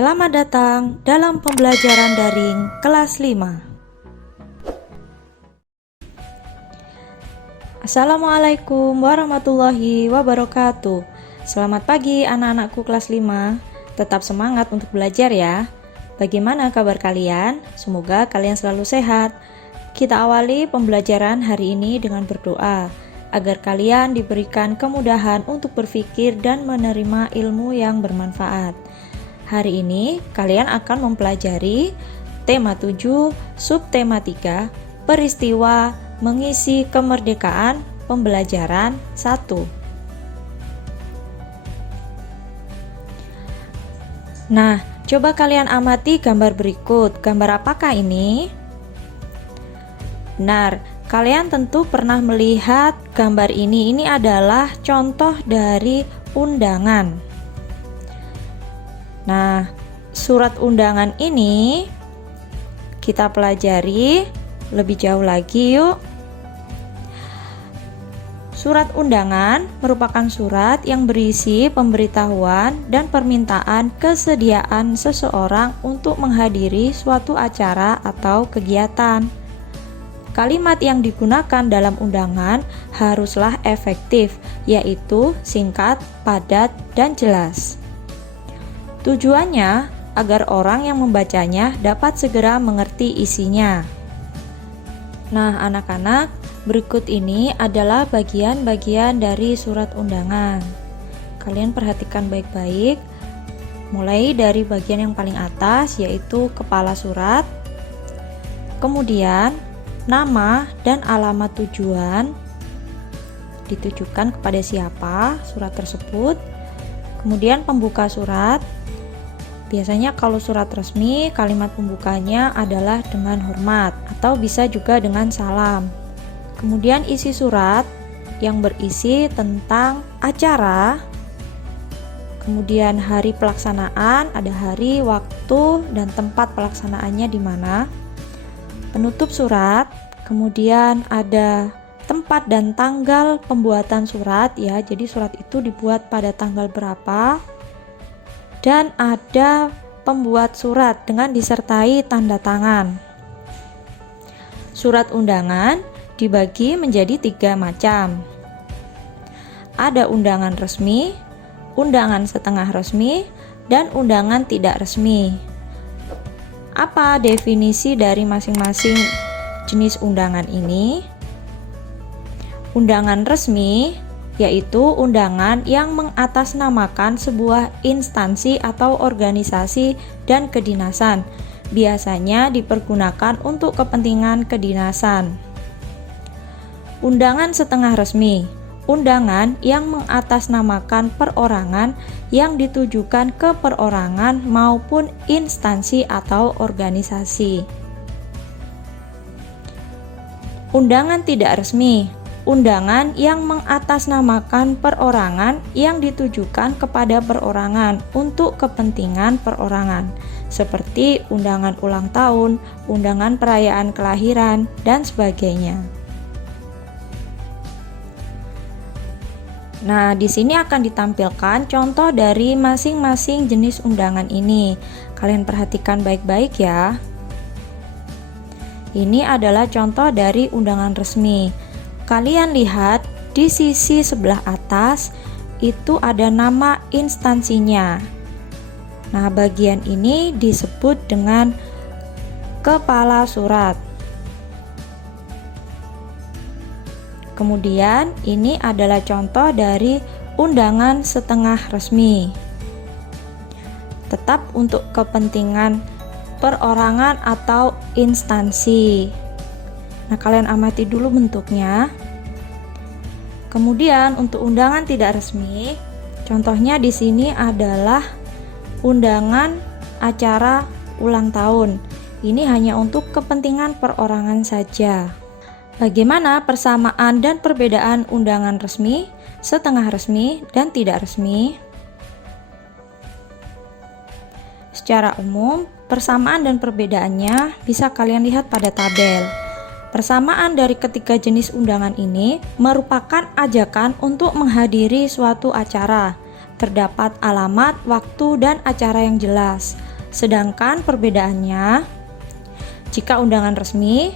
Selamat datang dalam pembelajaran daring kelas 5. Assalamualaikum warahmatullahi wabarakatuh. Selamat pagi anak-anakku kelas 5. Tetap semangat untuk belajar ya. Bagaimana kabar kalian? Semoga kalian selalu sehat. Kita awali pembelajaran hari ini dengan berdoa agar kalian diberikan kemudahan untuk berpikir dan menerima ilmu yang bermanfaat. Hari ini kalian akan mempelajari tema 7, subtema 3, peristiwa mengisi kemerdekaan, pembelajaran 1. Nah, coba kalian amati gambar berikut. Gambar apakah ini? Benar, kalian tentu pernah melihat gambar ini. Ini adalah contoh dari undangan. Nah, surat undangan ini kita pelajari lebih jauh lagi yuk. Surat undangan merupakan surat yang berisi pemberitahuan dan permintaan kesediaan seseorang untuk menghadiri suatu acara atau kegiatan. Kalimat yang digunakan dalam undangan haruslah efektif, yaitu singkat, padat, dan jelas. Tujuannya agar orang yang membacanya dapat segera mengerti isinya. Nah, anak-anak, berikut ini adalah bagian-bagian dari surat undangan. Kalian perhatikan baik-baik, mulai dari bagian yang paling atas, yaitu kepala surat, kemudian nama dan alamat tujuan, ditujukan kepada siapa surat tersebut, kemudian pembuka surat. Biasanya kalau surat resmi, kalimat pembukanya adalah dengan hormat atau bisa juga dengan salam. Kemudian isi surat yang berisi tentang acara, kemudian hari pelaksanaan, ada hari, waktu, dan tempat pelaksanaannya di mana. Penutup surat, kemudian ada tempat dan tanggal pembuatan surat ya. Jadi surat itu dibuat pada tanggal berapa. Dan ada pembuat surat dengan disertai tanda tangan. Surat undangan dibagi menjadi 3 macam. Ada undangan resmi, undangan setengah resmi, dan undangan tidak resmi. Apa definisi dari masing-masing jenis undangan ini? Undangan resmi yaitu undangan yang mengatasnamakan sebuah instansi atau organisasi dan kedinasan, biasanya dipergunakan untuk kepentingan kedinasan. Undangan setengah resmi, undangan yang mengatasnamakan perorangan yang ditujukan ke perorangan maupun instansi atau organisasi. Undangan tidak resmi, undangan yang mengatasnamakan perorangan yang ditujukan kepada perorangan untuk kepentingan perorangan, seperti undangan ulang tahun, undangan perayaan kelahiran, dan sebagainya. Nah, di sini akan ditampilkan contoh dari masing-masing jenis undangan ini. Kalian perhatikan baik-baik ya. Ini adalah contoh dari undangan resmi. Kalian lihat di sisi sebelah atas itu ada nama instansinya. Nah, bagian ini disebut dengan kepala surat. Kemudian ini adalah contoh dari undangan setengah resmi. Tetap untuk kepentingan perorangan atau instansi. Nah, kalian amati dulu bentuknya. Kemudian untuk undangan tidak resmi, contohnya di sini adalah undangan acara ulang tahun. Ini hanya untuk kepentingan perorangan saja. Bagaimana persamaan dan perbedaan undangan resmi, setengah resmi, dan tidak resmi? Secara umum, persamaan dan perbedaannya bisa kalian lihat pada tabel. Persamaan dari ketiga jenis undangan ini merupakan ajakan untuk menghadiri suatu acara. Terdapat alamat, waktu, dan acara yang jelas. Sedangkan perbedaannya, jika undangan resmi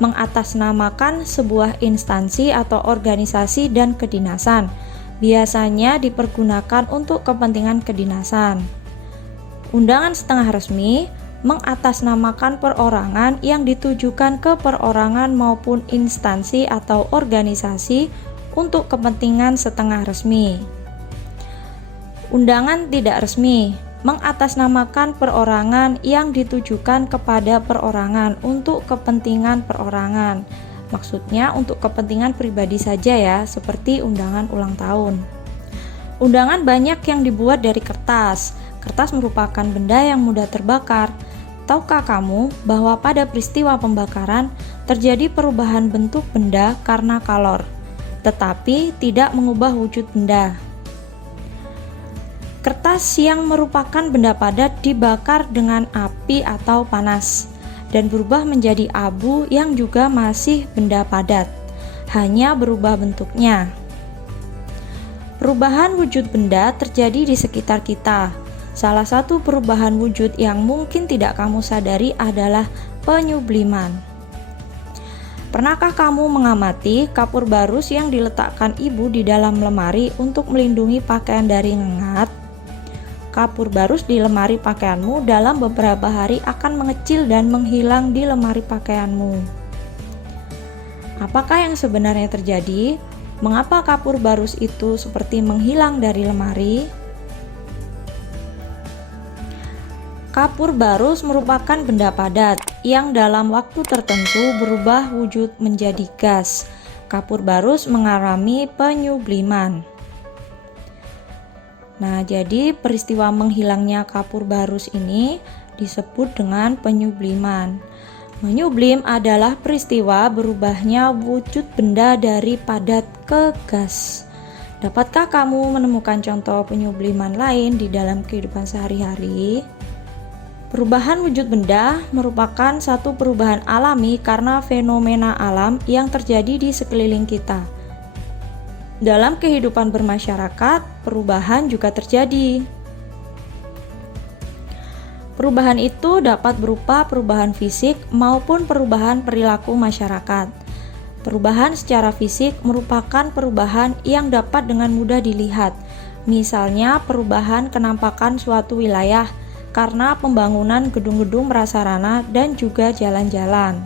mengatasnamakan sebuah instansi atau organisasi dan kedinasan, biasanya dipergunakan untuk kepentingan kedinasan. Undangan setengah resmi mengatasnamakan perorangan yang ditujukan ke perorangan maupun instansi atau organisasi untuk kepentingan setengah resmi. Undangan tidak resmi mengatasnamakan perorangan yang ditujukan kepada perorangan untuk kepentingan perorangan. Maksudnya untuk kepentingan pribadi saja ya, seperti undangan ulang tahun. Undangan banyak yang dibuat dari kertas. Kertas merupakan benda yang mudah terbakar. Tahukah kamu bahwa pada peristiwa pembakaran terjadi perubahan bentuk benda karena kalor, tetapi tidak mengubah wujud benda? Kertas yang merupakan benda padat dibakar dengan api atau panas dan berubah menjadi abu yang juga masih benda padat, hanya berubah bentuknya. Perubahan wujud benda terjadi di sekitar kita. Salah satu perubahan wujud yang mungkin tidak kamu sadari adalah penyubliman. Pernahkah kamu mengamati kapur barus yang diletakkan ibu di dalam lemari untuk melindungi pakaian dari ngengat? Kapur barus di lemari pakaianmu dalam beberapa hari akan mengecil dan menghilang di lemari pakaianmu. Apakah yang sebenarnya terjadi? Mengapa kapur barus itu seperti menghilang dari lemari? Kapur barus merupakan benda padat yang dalam waktu tertentu berubah wujud menjadi gas. Kapur barus mengalami penyubliman. Nah, jadi peristiwa menghilangnya kapur barus ini disebut dengan penyubliman. Menyublim adalah peristiwa berubahnya wujud benda dari padat ke gas. Dapatkah kamu menemukan contoh penyubliman lain di dalam kehidupan sehari-hari? Perubahan wujud benda merupakan satu perubahan alami karena fenomena alam yang terjadi di sekeliling kita. Dalam kehidupan bermasyarakat, perubahan juga terjadi. Perubahan itu dapat berupa perubahan fisik maupun perubahan perilaku masyarakat. Perubahan secara fisik merupakan perubahan yang dapat dengan mudah dilihat, misalnya perubahan kenampakan suatu wilayah karena pembangunan gedung-gedung prasarana dan juga jalan-jalan.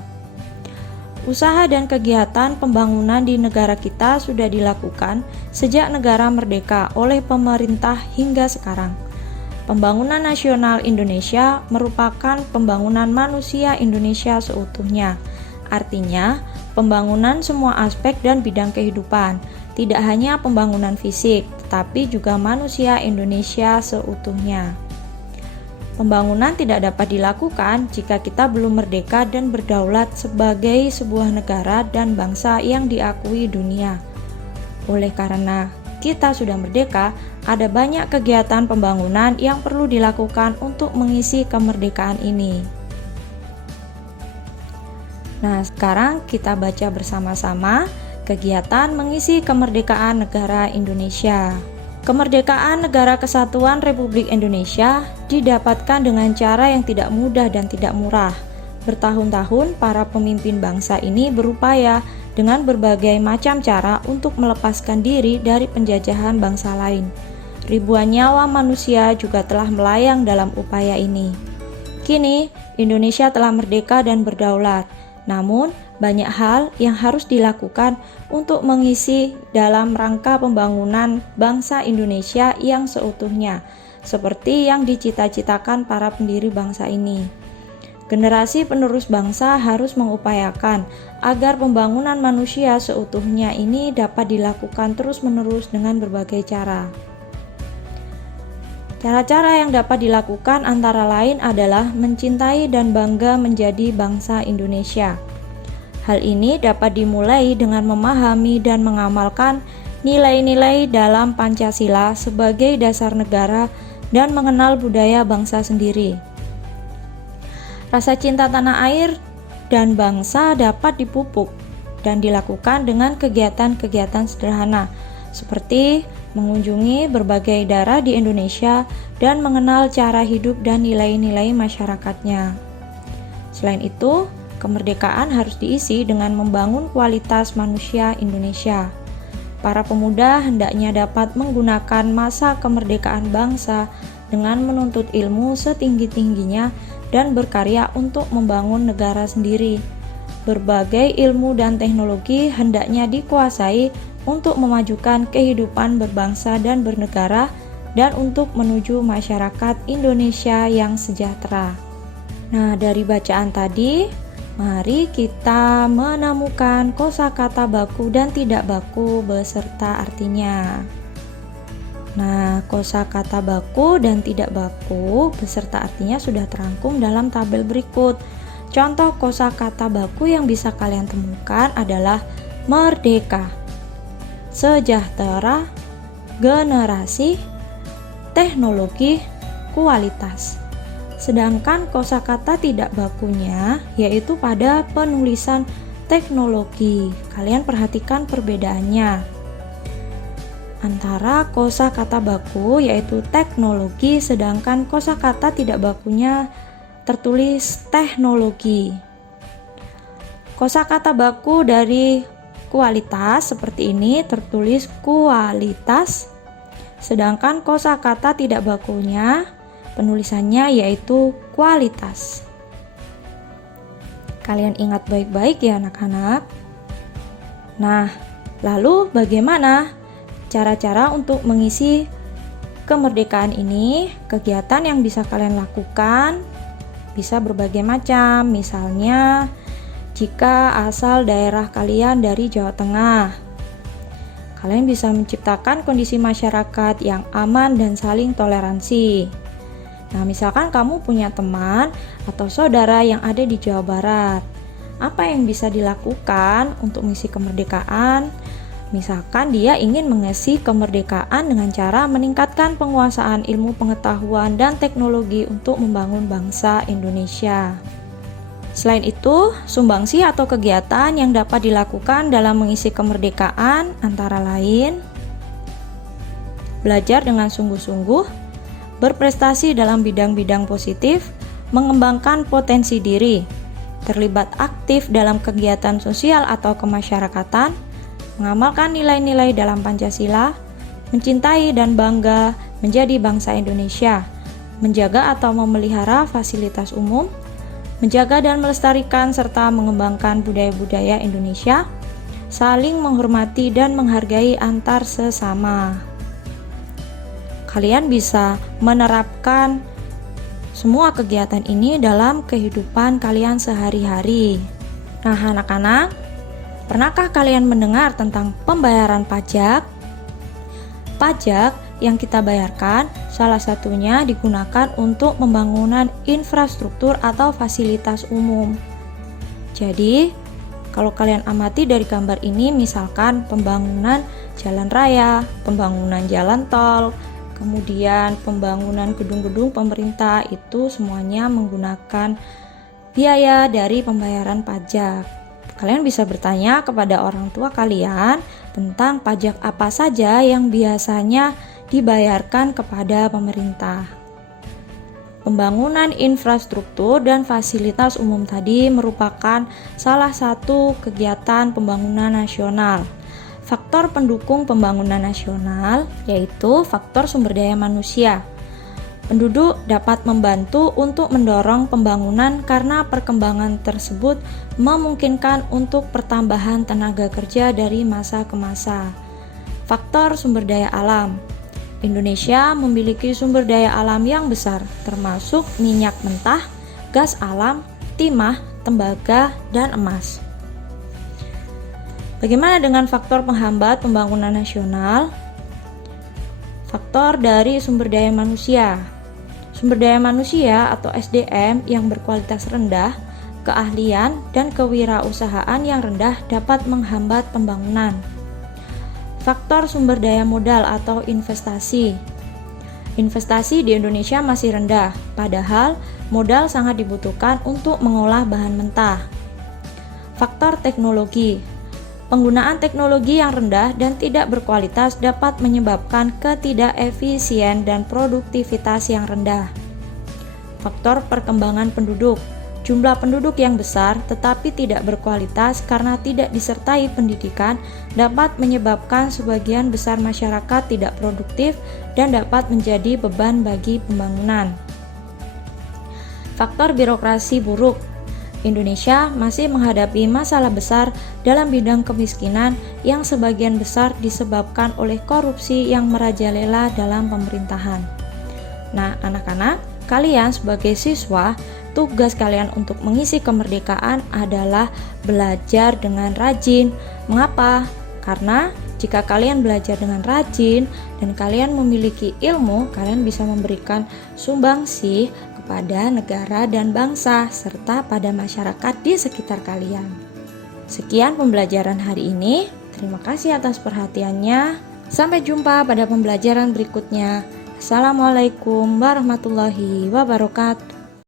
Usaha dan kegiatan pembangunan di negara kita sudah dilakukan sejak negara merdeka oleh pemerintah hingga sekarang. Pembangunan nasional Indonesia merupakan pembangunan manusia Indonesia seutuhnya. Artinya, pembangunan semua aspek dan bidang kehidupan, tidak hanya pembangunan fisik, tetapi juga manusia Indonesia seutuhnya. Pembangunan tidak dapat dilakukan jika kita belum merdeka dan berdaulat sebagai sebuah negara dan bangsa yang diakui dunia. Oleh karena kita sudah merdeka, ada banyak kegiatan pembangunan yang perlu dilakukan untuk mengisi kemerdekaan ini. Nah, sekarang kita baca bersama-sama kegiatan mengisi kemerdekaan negara Indonesia. Kemerdekaan Negara Kesatuan Republik Indonesia didapatkan dengan cara yang tidak mudah dan tidak murah. Bertahun-tahun para pemimpin bangsa ini berupaya dengan berbagai macam cara untuk melepaskan diri dari penjajahan bangsa lain. Ribuan nyawa manusia juga telah melayang dalam upaya ini. Kini, Indonesia telah merdeka dan berdaulat. Namun, banyak hal yang harus dilakukan untuk mengisi dalam rangka pembangunan bangsa Indonesia yang seutuhnya, seperti yang dicita-citakan para pendiri bangsa ini. Generasi penerus bangsa harus mengupayakan agar pembangunan manusia seutuhnya ini dapat dilakukan terus-menerus dengan berbagai cara. Cara-cara yang dapat dilakukan antara lain adalah mencintai dan bangga menjadi bangsa Indonesia. Hal ini dapat dimulai dengan memahami dan mengamalkan nilai-nilai dalam Pancasila sebagai dasar negara dan mengenal budaya bangsa sendiri. Rasa cinta tanah air dan bangsa dapat dipupuk dan dilakukan dengan kegiatan-kegiatan sederhana seperti mengunjungi berbagai daerah di Indonesia, dan mengenal cara hidup dan nilai-nilai masyarakatnya. Selain itu, kemerdekaan harus diisi dengan membangun kualitas manusia Indonesia. Para pemuda hendaknya dapat menggunakan masa kemerdekaan bangsa dengan menuntut ilmu setinggi-tingginya dan berkarya untuk membangun negara sendiri. Berbagai ilmu dan teknologi hendaknya dikuasai untuk memajukan kehidupan berbangsa dan bernegara dan untuk menuju masyarakat Indonesia yang sejahtera. Nah, dari bacaan tadi, mari kita menemukan kosakata baku dan tidak baku beserta artinya. Nah, kosakata baku dan tidak baku beserta artinya sudah terangkum dalam tabel berikut. Contoh kosakata baku yang bisa kalian temukan adalah merdeka, sejahtera, generasi, teknologi, kualitas. Sedangkan kosakata tidak bakunya yaitu pada penulisan teknologi. Kalian perhatikan perbedaannya antara kosakata baku yaitu teknologi, sedangkan kosakata tidak bakunya tertulis teknologi. Kosakata baku dari kualitas seperti ini tertulis kualitas, sedangkan kosakata tidak bakunya penulisannya yaitu kualitas. Kalian ingat baik-baik ya anak-anak. Nah, lalu bagaimana cara-cara untuk mengisi kemerdekaan ini? Kegiatan yang bisa kalian lakukan bisa berbagai macam. Misalnya, jika asal daerah kalian dari Jawa Tengah, kalian bisa menciptakan kondisi masyarakat yang aman dan saling toleransi. Nah, misalkan kamu punya teman atau saudara yang ada di Jawa Barat, apa yang bisa dilakukan untuk mengisi kemerdekaan? Misalkan dia ingin mengisi kemerdekaan dengan cara meningkatkan penguasaan ilmu pengetahuan dan teknologi untuk membangun bangsa Indonesia. Selain itu, sumbangsi atau kegiatan yang dapat dilakukan dalam mengisi kemerdekaan antara lain belajar dengan sungguh-sungguh, berprestasi dalam bidang-bidang positif, mengembangkan potensi diri, terlibat aktif dalam kegiatan sosial atau kemasyarakatan, mengamalkan nilai-nilai dalam Pancasila, mencintai dan bangga menjadi bangsa Indonesia, menjaga atau memelihara fasilitas umum, menjaga dan melestarikan serta mengembangkan budaya-budaya Indonesia, saling menghormati dan menghargai antar sesama. Kalian bisa menerapkan semua kegiatan ini dalam kehidupan kalian sehari-hari. Nah, anak-anak, pernahkah kalian mendengar tentang pembayaran pajak? Pajak yang kita bayarkan salah satunya digunakan untuk pembangunan infrastruktur atau fasilitas umum. Jadi, kalau kalian amati dari gambar ini, misalkan pembangunan jalan raya, pembangunan jalan tol, kemudian pembangunan gedung-gedung pemerintah, itu semuanya menggunakan biaya dari pembayaran pajak. Kalian bisa bertanya kepada orang tua kalian tentang pajak apa saja yang biasanya dibayarkan kepada pemerintah. Pembangunan infrastruktur dan fasilitas umum tadi merupakan salah satu kegiatan pembangunan nasional. Faktor pendukung pembangunan nasional yaitu faktor sumber daya manusia. Penduduk dapat membantu untuk mendorong pembangunan karena perkembangan tersebut memungkinkan untuk pertambahan tenaga kerja dari masa ke masa. Faktor sumber daya alam. Indonesia memiliki sumber daya alam yang besar, termasuk minyak mentah, gas alam, timah, tembaga, dan emas. Bagaimana dengan faktor penghambat pembangunan nasional? Faktor dari sumber daya manusia. Sumber daya manusia atau SDM yang berkualitas rendah, keahlian, dan kewirausahaan yang rendah dapat menghambat pembangunan. Faktor sumber daya modal atau investasi. Investasi di Indonesia masih rendah, padahal modal sangat dibutuhkan untuk mengolah bahan mentah. Faktor teknologi. Penggunaan teknologi yang rendah dan tidak berkualitas dapat menyebabkan ketidakefisien dan produktivitas yang rendah. Faktor perkembangan penduduk. Jumlah penduduk yang besar tetapi tidak berkualitas karena tidak disertai pendidikan dapat menyebabkan sebagian besar masyarakat tidak produktif dan dapat menjadi beban bagi pembangunan. Faktor birokrasi buruk. Indonesia masih menghadapi masalah besar dalam bidang kemiskinan yang sebagian besar disebabkan oleh korupsi yang merajalela dalam pemerintahan. Nah, anak-anak, kalian sebagai siswa, tugas kalian untuk mengisi kemerdekaan adalah belajar dengan rajin. Mengapa? Karena jika kalian belajar dengan rajin dan kalian memiliki ilmu, kalian bisa memberikan sumbangsih kepada negara dan bangsa serta pada masyarakat di sekitar kalian. Sekian pembelajaran hari ini. Terima kasih atas perhatiannya. Sampai jumpa pada pembelajaran berikutnya. Assalamualaikum warahmatullahi wabarakatuh.